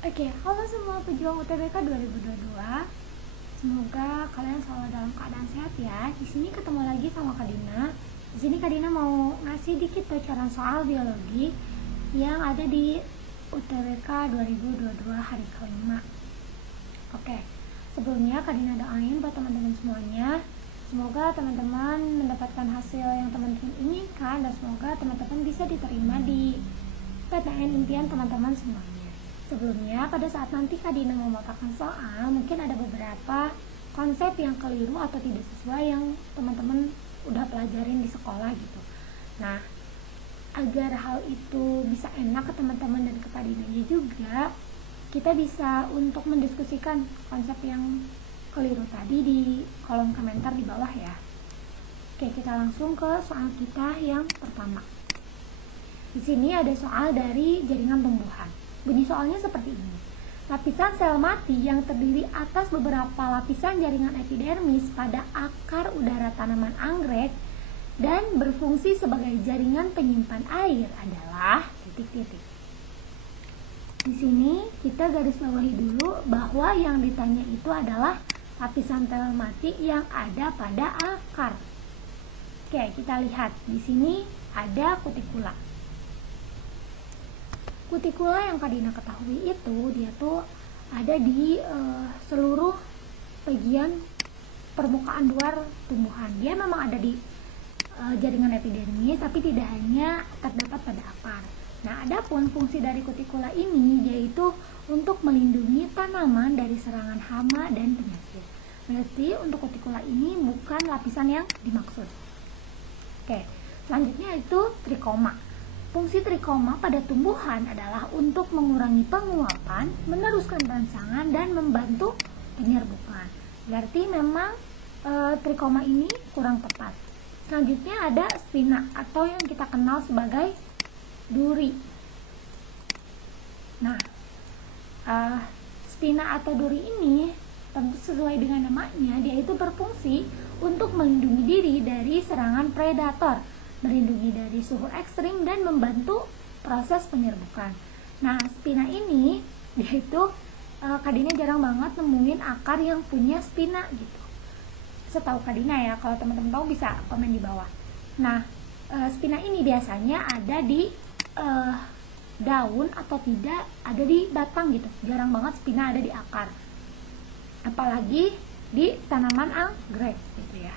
Oke, halo semua pejuang UTBK 2022. Semoga kalian selalu dalam keadaan sehat ya. Di sini ketemu lagi sama Kak Dina. Di sini Kak Dina mau ngasih dikit bocoran soal biologi yang ada di UTBK 2022 hari kelima. Oke, sebelumnya Kak Dina doain buat teman-teman semuanya. Semoga teman-teman mendapatkan hasil yang teman-teman inginkan dan semoga teman-teman bisa diterima di PTN impian teman-teman semuanya. Sebelumnya, pada saat nanti Kak Dina memaparkan soal, mungkin ada beberapa konsep yang keliru atau tidak sesuai yang teman-teman udah pelajarin di sekolah gitu. Nah, agar hal itu bisa enak ke teman-teman dan ke Kak Dinanya juga, kita bisa untuk mendiskusikan konsep yang keliru tadi di kolom komentar di bawah ya. Oke, kita langsung ke soal kita yang pertama. Di sini ada soal dari jaringan tumbuhan. Bunyi soalnya seperti ini. Lapisan sel mati yang terdiri atas beberapa lapisan jaringan epidermis pada akar udara tanaman anggrek dan berfungsi sebagai jaringan penyimpan air adalah titik-titik. Di sini kita garis bawahi dulu bahwa yang ditanya itu adalah lapisan sel mati yang ada pada akar. Oke, kita lihat di sini ada kutikula. Kutikula yang Kak Dina ketahui itu dia tuh ada di seluruh bagian permukaan luar tumbuhan. Dia memang ada di jaringan epidermis, tapi tidak hanya terdapat pada akar. Nah, adapun fungsi dari kutikula ini yaitu untuk melindungi tanaman dari serangan hama dan penyakit. Berarti untuk kutikula ini bukan lapisan yang dimaksud. Oke, selanjutnya itu trikoma. Fungsi trikoma pada tumbuhan adalah untuk mengurangi penguapan, meneruskan rangsangan, dan membantu penyerbukan. Berarti memang trikoma ini kurang tepat. Selanjutnya ada spina atau yang kita kenal sebagai duri. Nah, spina atau duri ini tentu sesuai dengan namanya, dia itu berfungsi untuk melindungi diri dari serangan predator, melindungi dari suhu ekstrim dan membantu proses penyerbukan. Nah, spina ini dia itu Kak Dina jarang banget nemuin akar yang punya spina gitu. Setahu Kak Dina ya, kalau teman-teman tahu bisa komen di bawah. Nah, spina ini biasanya ada di daun atau tidak ada di batang gitu. Jarang banget spina ada di akar. Apalagi di tanaman anggrek gitu ya.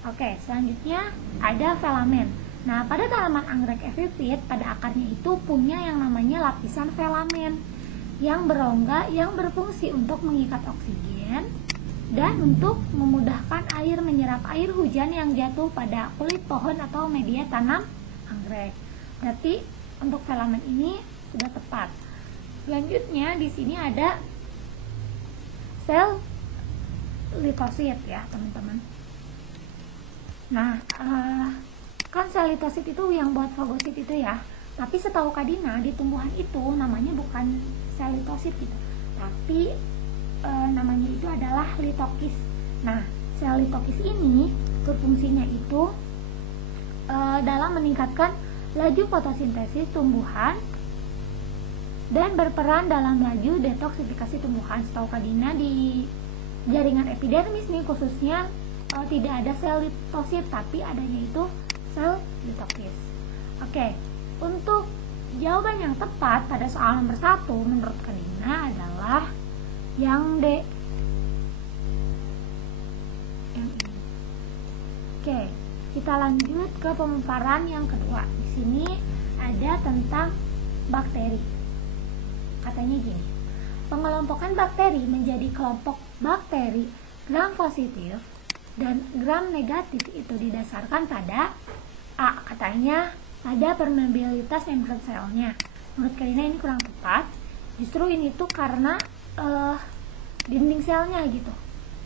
Oke, selanjutnya ada filamen. Nah, pada tanaman anggrek epifit, pada akarnya itu punya yang namanya lapisan filamen yang berongga yang berfungsi untuk mengikat oksigen dan untuk memudahkan air menyerap air hujan yang jatuh pada kulit pohon atau media tanam anggrek. Berarti untuk filamen ini sudah tepat. Selanjutnya di sini ada sel litosit ya, teman-teman. Nah, kan sel litosit itu yang buat fagosit itu ya. Tapi setahu Kak Dina di tumbuhan itu namanya bukan sel litosit gitu, tapi namanya itu adalah litokis. Nah, sel litokis ini berfungsinya itu dalam meningkatkan laju fotosintesis tumbuhan dan berperan dalam laju detoksifikasi tumbuhan. Setahu Kak Dina di jaringan epidermis nih khususnya tidak ada sel litosit, tapi adanya itu sel litokis. Oke, untuk jawaban yang tepat pada soal nomor 1 menurut Kak Dina adalah yang D. Yang ini. Oke, kita lanjut ke pemaparan yang kedua. Di sini ada tentang bakteri. Katanya gini, pengelompokan bakteri menjadi kelompok bakteri gram positif dan gram negatif itu didasarkan pada A, katanya pada permeabilitas membran selnya. Menurut Kak Dina ini kurang tepat. Justru ini tuh karena dinding selnya gitu,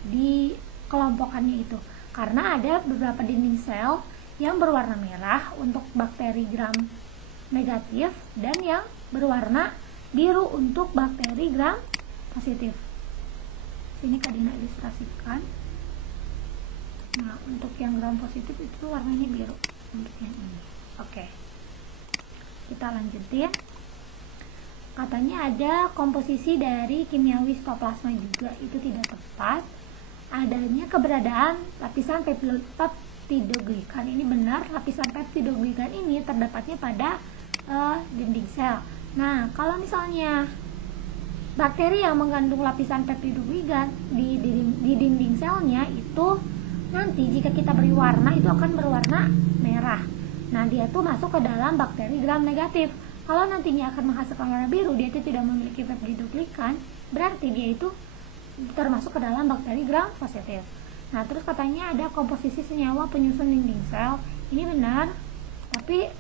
di kelompokannya itu. Karena ada beberapa dinding sel yang berwarna merah untuk bakteri gram negatif dan yang berwarna biru untuk bakteri gram positif. Sini Kak Dina ilustrasikan. Nah, untuk yang gram positif itu warnanya biru untuk yang ini. Oke, kita lanjutin. Katanya ada komposisi dari kimiawi sitoplasma juga, itu tidak tepat. Adanya keberadaan lapisan peptidoglikan, ini benar, lapisan peptidoglikan ini terdapatnya pada dinding sel. Nah, kalau misalnya bakteri yang mengandung lapisan peptidoglikan di dinding selnya itu nanti jika kita beri warna itu akan berwarna merah. Nah, dia tuh masuk ke dalam bakteri gram negatif. Kalau nantinya akan menghasilkan warna biru, dia itu tidak memiliki peptidoglikan, berarti dia itu termasuk ke dalam bakteri gram positif. Nah, terus katanya ada komposisi senyawa penyusun dinding sel. Ini benar, tapi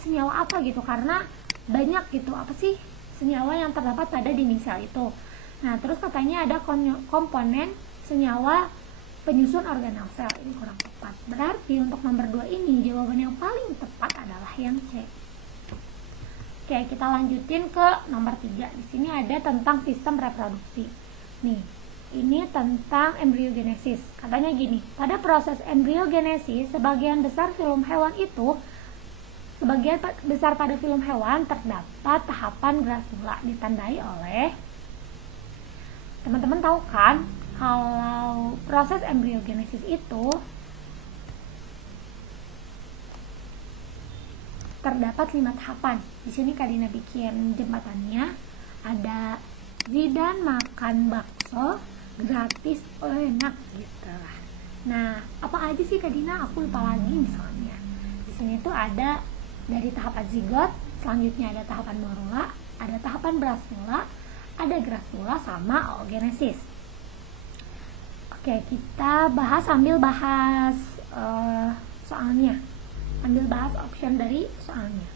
senyawa apa gitu? Karena banyak gitu, apa sih senyawa yang terdapat pada dinding sel itu. Nah, terus katanya ada komponen senyawa penyusun organel sel. Ini kurang tepat. Berarti untuk nomor 2 ini jawaban yang paling tepat adalah yang C. Oke, kita lanjutin ke nomor 3. Di sini ada tentang sistem reproduksi. Nih, ini tentang embriogenesis. Katanya gini, pada proses embriogenesis, sebagian besar pada filum hewan terdapat tahapan grasula, ditandai oleh, teman-teman tahu kan, kalau proses embriogenesis itu terdapat 5 tahapan. Di sini Kadina bikin jembatannya, ada Zidan makan bakso gratis, enak gitu lah. Nah, apa aja sih Kadina? Aku lupa lagi misalnya. Di sini tuh ada dari tahapan zigot, selanjutnya ada tahapan morula, ada tahapan brasula, ada grasula sama oogenesis. Oke, kita sambil bahas soalnya. Ambil bahas option dari soalnya.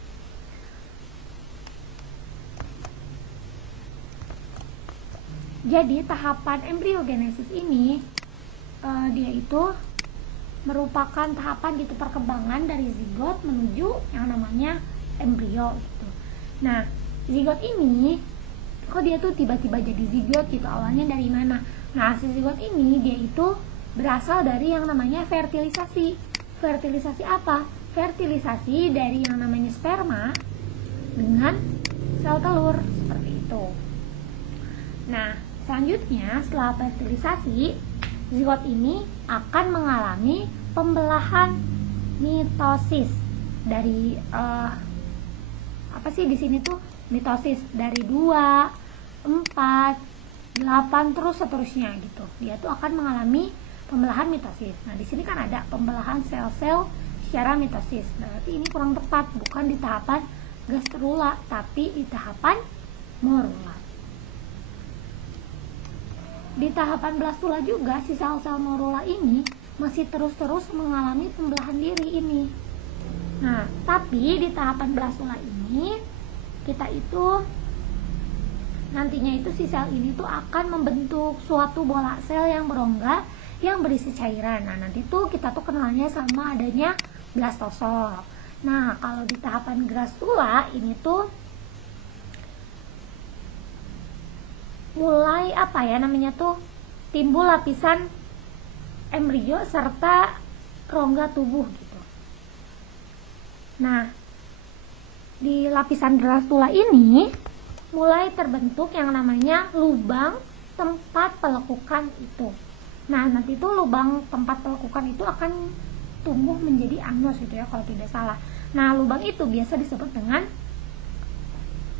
Jadi tahapan embriogenesis ini dia itu merupakan tahapan gitu perkembangan dari zigot menuju yang namanya embrio gitu. Nah, zigot ini kok dia tuh tiba-tiba jadi zigot gitu, awalnya dari mana? Nah, si zigot ini dia itu berasal dari yang namanya fertilisasi. Fertilisasi apa? Fertilisasi dari yang namanya sperma dengan sel telur, seperti itu. Nah, selanjutnya setelah fertilisasi, zigot ini akan mengalami pembelahan mitosis dari apa sih di sini tuh mitosis dari 2, 4, 8 terus seterusnya gitu. Dia tuh akan mengalami pembelahan mitosis. Nah, di sini kan ada pembelahan sel-sel secara mitosis. Berarti ini kurang tepat, bukan di tahapan gastrula, tapi di tahapan morula. Di tahapan blastula juga si sel-sel morula ini masih terus-terus mengalami pembelahan diri ini. Nah, tapi di tahapan blastula ini kita itu nantinya itu si sel ini tuh akan membentuk suatu bola sel yang berongga yang berisi cairan. Nah, nanti tuh kita tuh kenalnya sama adanya blastosol. Nah, kalau di tahapan gastrula ini tuh mulai apa ya namanya tuh timbul lapisan embrio serta rongga tubuh gitu. Nah, di lapisan gastrula ini mulai terbentuk yang namanya lubang tempat pelekukan itu. Nah, nanti tuh lubang tempat pelekukan itu akan tumbuh menjadi anus gitu ya kalau tidak salah. Nah, lubang itu biasa disebut dengan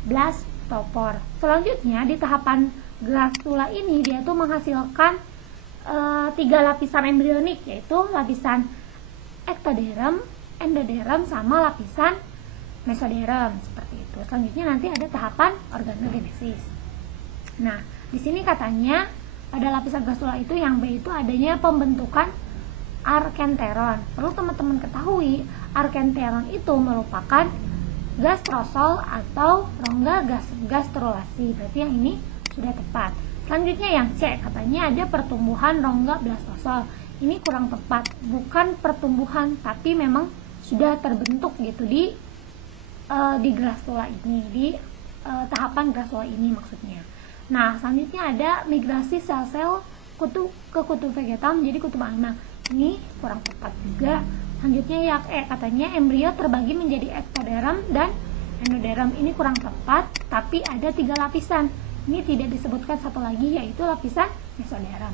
blastopor. Selanjutnya di tahapan gastrula ini dia tuh menghasilkan 3 lapisan embrionik, yaitu lapisan ektoderm, endoderm, sama lapisan mesoderm seperti itu. Selanjutnya nanti ada tahapan organogenesis. Nah, di sini katanya pada lapisan gastrula itu yang B itu adanya pembentukan arkenteron. Perlu teman-teman ketahui, arkenteron itu merupakan gastrosol atau rongga gastrulasi. Berarti yang ini sudah tepat. Selanjutnya yang C, katanya ada pertumbuhan rongga blastosol. Ini kurang tepat, bukan pertumbuhan, tapi memang sudah terbentuk gitu di gastrula ini, di tahapan gastrula ini maksudnya. Nah, selanjutnya ada migrasi sel-sel ke kutub vegetal menjadi kutub animal. Ini kurang tepat juga. Selanjutnya yang E, katanya embrio terbagi menjadi ektoderm dan endoderm ini kurang tepat, tapi ada 3 lapisan. Ini tidak disebutkan satu lagi, yaitu lapisan mesoderm.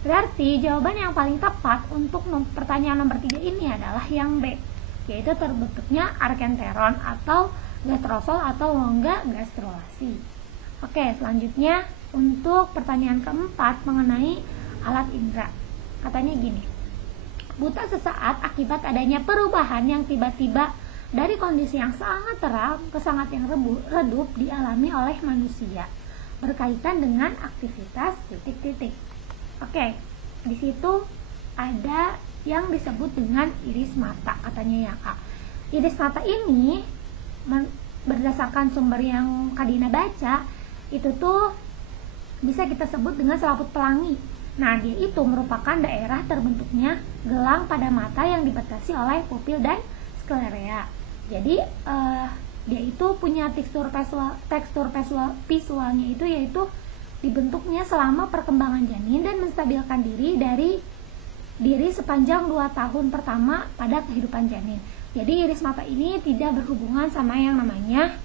Berarti jawaban yang paling tepat untuk pertanyaan nomor 3 ini adalah yang B, yaitu terbentuknya arkenteron atau gastrosol atau longga gastrulasi. Oke, selanjutnya untuk pertanyaan keempat mengenai alat indera. Katanya gini, buta sesaat akibat adanya perubahan yang tiba-tiba dari kondisi yang sangat terang ke sangat yang redup dialami oleh manusia berkaitan dengan aktivitas titik-titik. Oke, di situ ada yang disebut dengan iris mata, katanya ya Kak. Iris mata ini berdasarkan sumber yang Kak Dina baca, itu tuh bisa kita sebut dengan selaput pelangi. Nah, dia itu merupakan daerah terbentuknya gelang pada mata yang dibatasi oleh pupil dan sklerea. Jadi dia itu punya visualnya itu yaitu dibentuknya selama perkembangan janin dan menstabilkan diri sepanjang 2 tahun pertama pada kehidupan janin. Jadi iris mata ini tidak berhubungan sama yang namanya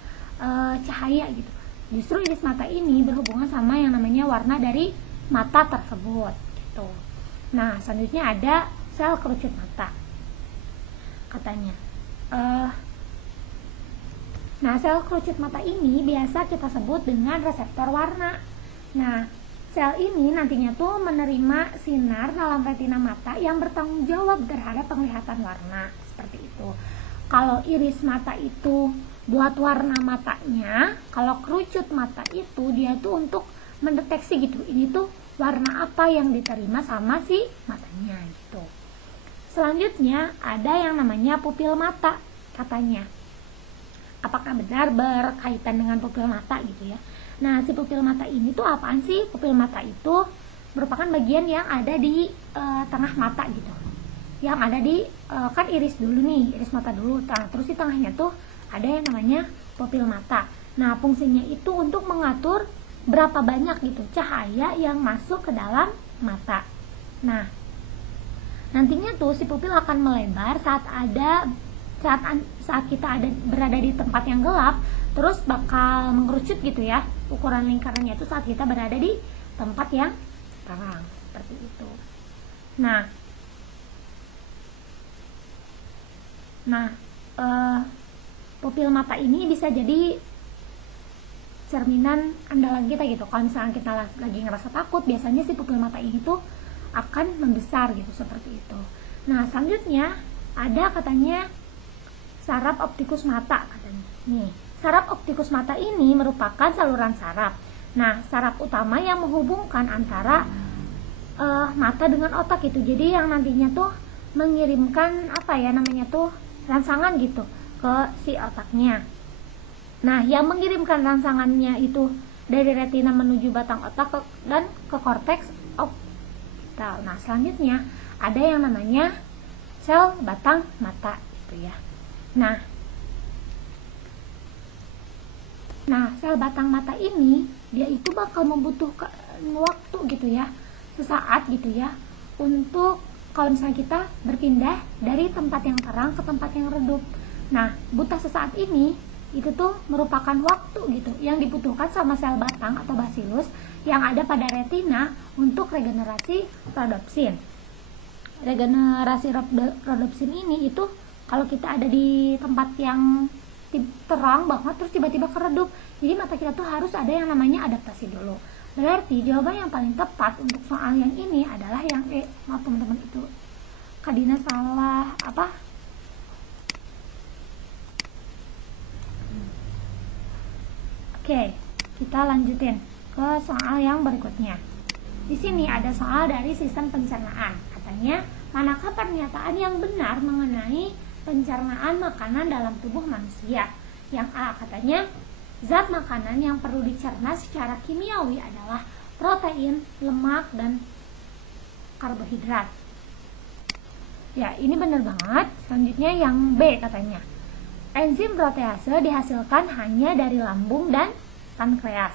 cahaya gitu. Justru iris mata ini berhubungan sama yang namanya warna dari mata tersebut gitu. Nah, selanjutnya ada sel kerucut mata, katanya. Nah, sel kerucut mata ini biasa kita sebut dengan reseptor warna. Nah, sel ini nantinya tuh menerima sinar dalam retina mata yang bertanggung jawab terhadap penglihatan warna, seperti itu. Kalau iris mata itu buat warna matanya, kalau kerucut mata itu dia tuh untuk mendeteksi gitu, ini tuh warna apa yang diterima sama si matanya gitu. Selanjutnya ada yang namanya pupil mata, katanya. Apakah benar berkaitan dengan pupil mata gitu ya? Nah, si pupil mata ini tuh apaan sih? Pupil mata itu merupakan bagian yang ada di tengah mata gitu. Yang ada di kan iris dulu nih, iris mata dulu. Terus di tengahnya tuh ada yang namanya pupil mata. Nah, fungsinya itu untuk mengatur berapa banyak gitu cahaya yang masuk ke dalam mata. Nah, nantinya tuh si pupil akan melebar saat kita berada di tempat yang gelap, terus bakal mengerucut gitu ya. Ukuran lingkarannya itu saat kita berada di tempat yang terang, seperti itu. Nah, pupil mata ini bisa jadi cerminan andalan kita gitu. Kalau misalnya kita lagi ngerasa takut, biasanya si pupil mata ini tuh akan membesar gitu, seperti itu. Nah, selanjutnya ada katanya saraf optikus mata, katanya. Nih, saraf optikus mata ini merupakan saluran saraf. Nah, saraf utama yang menghubungkan antara mata dengan otak itu. Jadi yang nantinya tuh mengirimkan rangsangan gitu ke si otaknya. Nah, yang mengirimkan rangsangannya itu dari retina menuju batang otak dan ke korteks optikal. Nah, selanjutnya ada yang namanya sel batang mata gitu ya. Nah, sel batang mata ini dia itu bakal membutuhkan waktu gitu ya, sesaat gitu ya, untuk kalau misalnya kita berpindah dari tempat yang terang ke tempat yang redup. Nah, buta sesaat ini itu tuh merupakan waktu gitu yang dibutuhkan sama sel batang atau basilus yang ada pada retina untuk regenerasi rodopsin. Regenerasi rodopsin ini itu kalau kita ada di tempat yang terang banget terus tiba-tiba keredup, jadi mata kita tuh harus ada yang namanya adaptasi dulu. Berarti jawaban yang paling tepat untuk soal yang ini adalah yang E. Maaf teman-teman, itu Kak Dina salah apa? Oke, kita lanjutin ke soal yang berikutnya. Di sini ada soal dari sistem pencernaan. Katanya, manakah pernyataan yang benar mengenai pencernaan makanan dalam tubuh manusia? Yang A, katanya zat makanan yang perlu dicerna secara kimiawi adalah protein, lemak, dan karbohidrat. Ya, ini benar banget. Selanjutnya yang B, katanya enzim protease dihasilkan hanya dari lambung dan pankreas.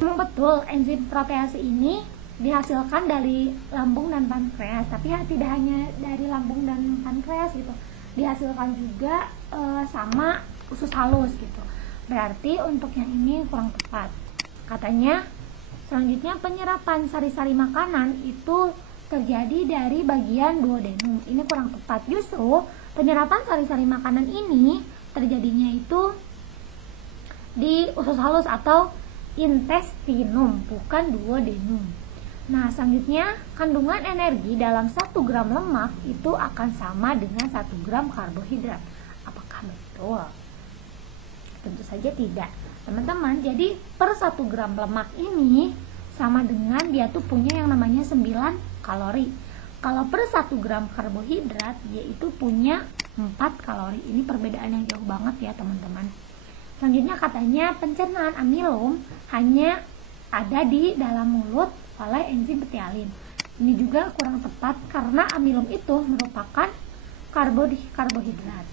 Memang betul, enzim protease ini dihasilkan dari lambung dan pankreas, tapi ya tidak hanya dari lambung dan pankreas gitu. dihasilkan juga sama usus halus gitu. Berarti untuk yang ini kurang tepat. Katanya selanjutnya penyerapan sari-sari makanan itu terjadi dari bagian duodenum. Ini kurang tepat. Justru penyerapan sari-sari makanan ini terjadinya itu di usus halus atau intestinum, bukan duodenum. Nah, selanjutnya kandungan energi dalam 1 gram lemak itu akan sama dengan 1 gram karbohidrat. Apakah betul? Tentu saja tidak, teman-teman. Jadi per 1 gram lemak ini sama dengan dia tuh punya yang namanya 9 kalori. Kalau per 1 gram karbohidrat yaitu punya 4 kalori. Ini perbedaan yang jauh banget ya teman-teman. Selanjutnya katanya pencernaan amilum hanya ada di dalam mulut oleh enzim betialin. Ini juga kurang tepat karena amilum itu merupakan karbohidrat.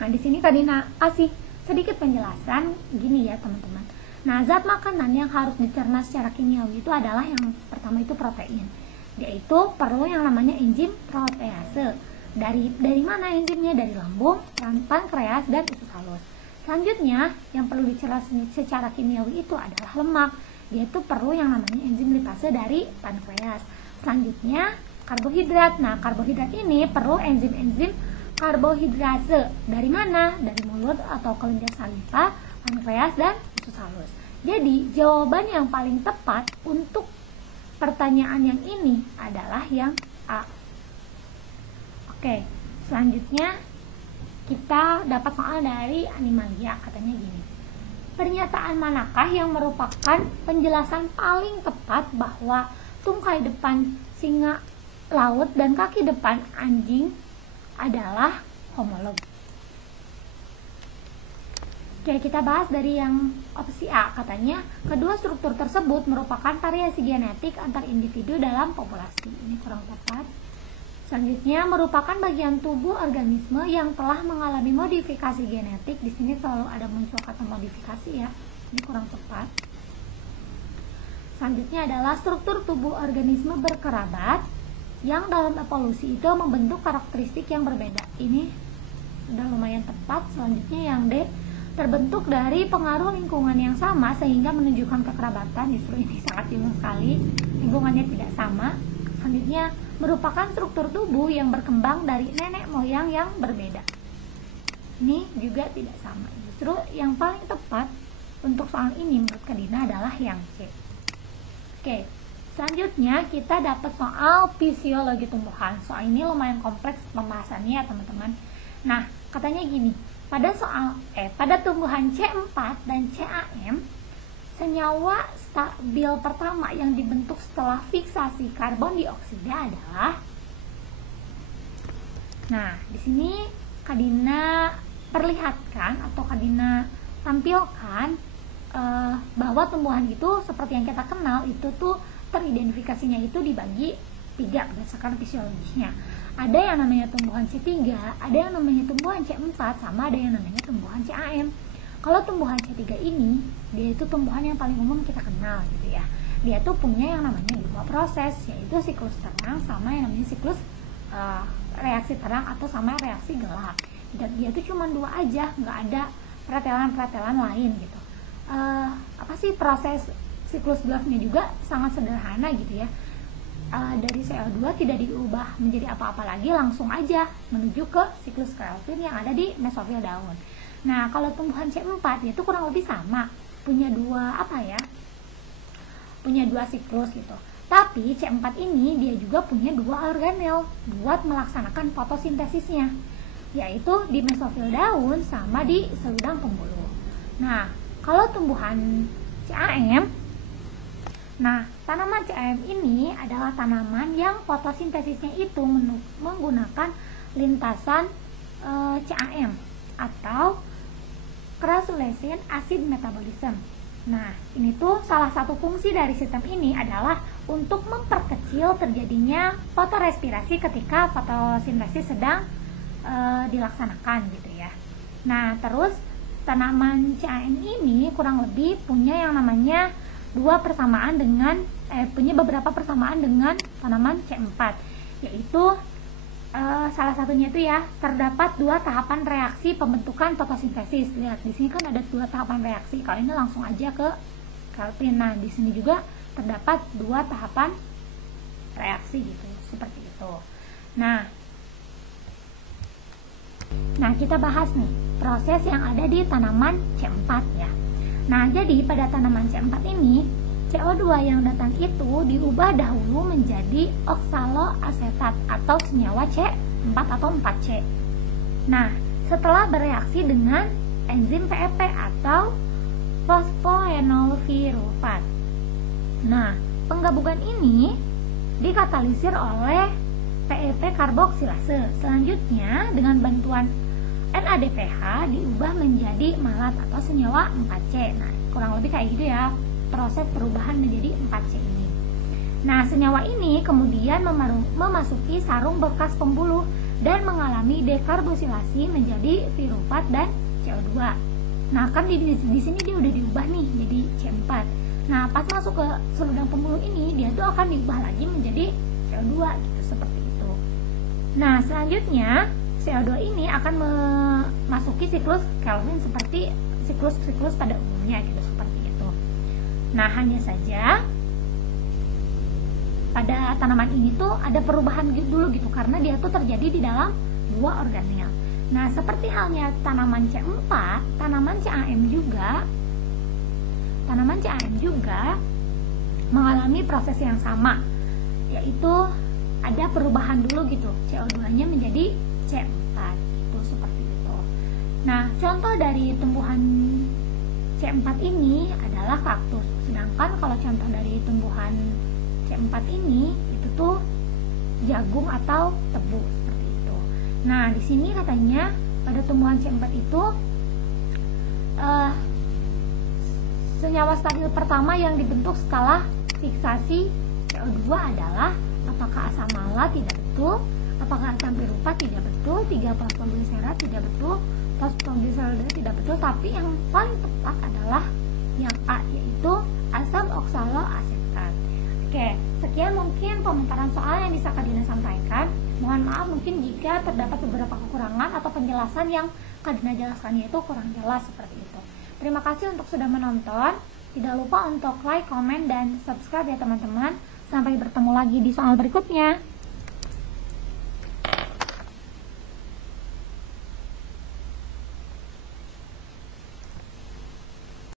Nah, di sini Kadina kasih sedikit penjelasan gini ya teman-teman. Nah, zat makanan yang harus dicerna secara kimiawi itu adalah yang pertama itu protein. Yaitu perlu yang namanya enzim protease. Dari mana enzimnya? Dari lambung, pankreas, dan usus halus. Selanjutnya yang perlu dicerna secara kimiawi itu adalah lemak. Dia itu perlu yang namanya enzim lipase dari pankreas. Selanjutnya karbohidrat. Nah, karbohidrat ini perlu enzim-enzim karbohidrase. Dari mana? Dari mulut atau kelenjar saliva, pankreas, dan usus halus. Jadi jawaban yang paling tepat untuk pertanyaan yang ini adalah yang A. Oke, selanjutnya kita dapat soal dari Animalia. Katanya gini, pernyataan manakah yang merupakan penjelasan paling tepat bahwa tungkai depan singa laut dan kaki depan anjing adalah homolog? Oke, kita bahas dari yang opsi A. Katanya kedua struktur tersebut merupakan variasi genetik antar individu dalam populasi. Ini kurang tepat. Selanjutnya merupakan bagian tubuh organisme yang telah mengalami modifikasi genetik. Di sini selalu ada muncul kata modifikasi ya. Ini kurang tepat. Selanjutnya adalah struktur tubuh organisme berkerabat yang dalam evolusi itu membentuk karakteristik yang berbeda. Ini sudah lumayan tepat. Selanjutnya yang D, terbentuk dari pengaruh lingkungan yang sama sehingga menunjukkan kekerabatan. Justru ini sangat bingung sekali, lingkungannya tidak sama. Selanjutnya merupakan struktur tubuh yang berkembang dari nenek moyang yang berbeda. Ini juga tidak sama. Justru yang paling tepat untuk soal ini menurut Kadina adalah yang C. Oke, selanjutnya kita dapat soal fisiologi tumbuhan. Soal ini lumayan kompleks pembahasannya ya teman-teman. Nah, katanya gini, pada tumbuhan C4 dan CAM, senyawa stabil pertama yang dibentuk setelah fiksasi karbon dioksida adalah. Nah, di sini Kadina perlihatkan atau Kadina tampilkan bahwa tumbuhan itu seperti yang kita kenal itu tuh teridentifikasinya itu dibagi 3 berdasarkan fisiologisnya. Ada yang namanya tumbuhan C3, ada yang namanya tumbuhan C4, sama ada yang namanya tumbuhan CAM. Kalau tumbuhan C3 ini, dia itu tumbuhan yang paling umum kita kenal gitu ya. Dia tuh punya yang namanya 2 proses, yaitu siklus terang sama yang namanya siklus reaksi terang atau sama reaksi gelap. Dan dia tuh cuma 2 aja, nggak ada pretelan-pretelan lain gitu. Apa sih proses siklus gelapnya juga sangat sederhana gitu ya. Dari CO2 tidak diubah menjadi apa-apa lagi, langsung aja menuju ke siklus Calvin yang ada di mesofil daun. Nah, kalau tumbuhan C4 itu kurang lebih sama, punya 2 siklus gitu. Tapi C4 ini dia juga punya 2 organel buat melaksanakan fotosintesisnya, yaitu di mesofil daun sama di seludang pembuluh. Nah, kalau tumbuhan CAM, tanaman CAM ini adalah tanaman yang fotosintesisnya itu menggunakan lintasan CAM atau crassulacean acid metabolism. Nah, ini tuh salah satu fungsi dari sistem ini adalah untuk memperkecil terjadinya fotorespirasi ketika fotosintesis sedang dilaksanakan gitu ya. Nah, terus tanaman CAM ini kurang lebih punya yang namanya punya beberapa persamaan dengan tanaman C4, yaitu salah satunya itu ya, terdapat 2 tahapan reaksi pembentukan fotosintesis. Lihat di sini kan ada 2 tahapan reaksi. Kalau ini langsung aja ke Kelvin. Nah di sini juga terdapat 2 tahapan reaksi gitu, seperti itu. Nah kita bahas nih proses yang ada di tanaman C4 ya. Nah jadi pada tanaman C4 ini CO2 yang datang itu diubah dahulu menjadi oksaloasetat atau senyawa C4 atau 4C. Nah, setelah bereaksi dengan enzim PEP atau fosfoenolpirufat. Nah, penggabungan ini dikatalisir oleh PEP karboksilase. Selanjutnya dengan bantuan NADPH diubah menjadi malat atau senyawa 4C. Nah, kurang lebih kayak gitu ya proses perubahan menjadi 4C ini. Nah, senyawa ini kemudian memasuki sarung bekas pembuluh dan mengalami dekarboksilasi menjadi pirufat dan CO2. Nah, kan di sini dia udah diubah nih jadi C4. Nah, pas masuk ke seludang pembuluh ini dia tuh akan diubah lagi menjadi CO2 gitu, seperti itu. Nah, selanjutnya CO2 ini akan memasuki siklus Kelvin seperti siklus pada umumnya gitu, seperti itu. Nah, hanya saja pada tanaman ini tuh ada perubahan dulu gitu karena dia tuh terjadi di dalam 2 organel. Nah, seperti halnya tanaman C4, tanaman CAM juga mengalami proses yang sama, yaitu ada perubahan dulu gitu, CO2-nya menjadi C4 itu, seperti itu. Nah, contoh dari tumbuhan C4 ini adalah kaktus. Sedangkan kalau contoh dari tumbuhan C4 ini itu tuh jagung atau tebu, seperti itu. Nah, di sini katanya pada tumbuhan C4 itu senyawa stabil pertama yang dibentuk setelah fiksasi CO2 adalah apakah asam malat tidak betul, apakah asam pirufat tidak betul, 3-fosfogliserat tidak betul, fosfogliserida tidak betul, tapi yang paling tepat adalah yang A, yaitu asam oksaloasetat. Oke, sekian mungkin pementaran soal yang bisa Kak Dina sampaikan. Mohon maaf mungkin jika terdapat beberapa kekurangan atau penjelasan yang Kak Dina jelaskannya itu kurang jelas, seperti itu. Terima kasih untuk sudah menonton. Tidak lupa untuk like, komen, dan subscribe ya teman-teman. Sampai bertemu lagi di soal berikutnya.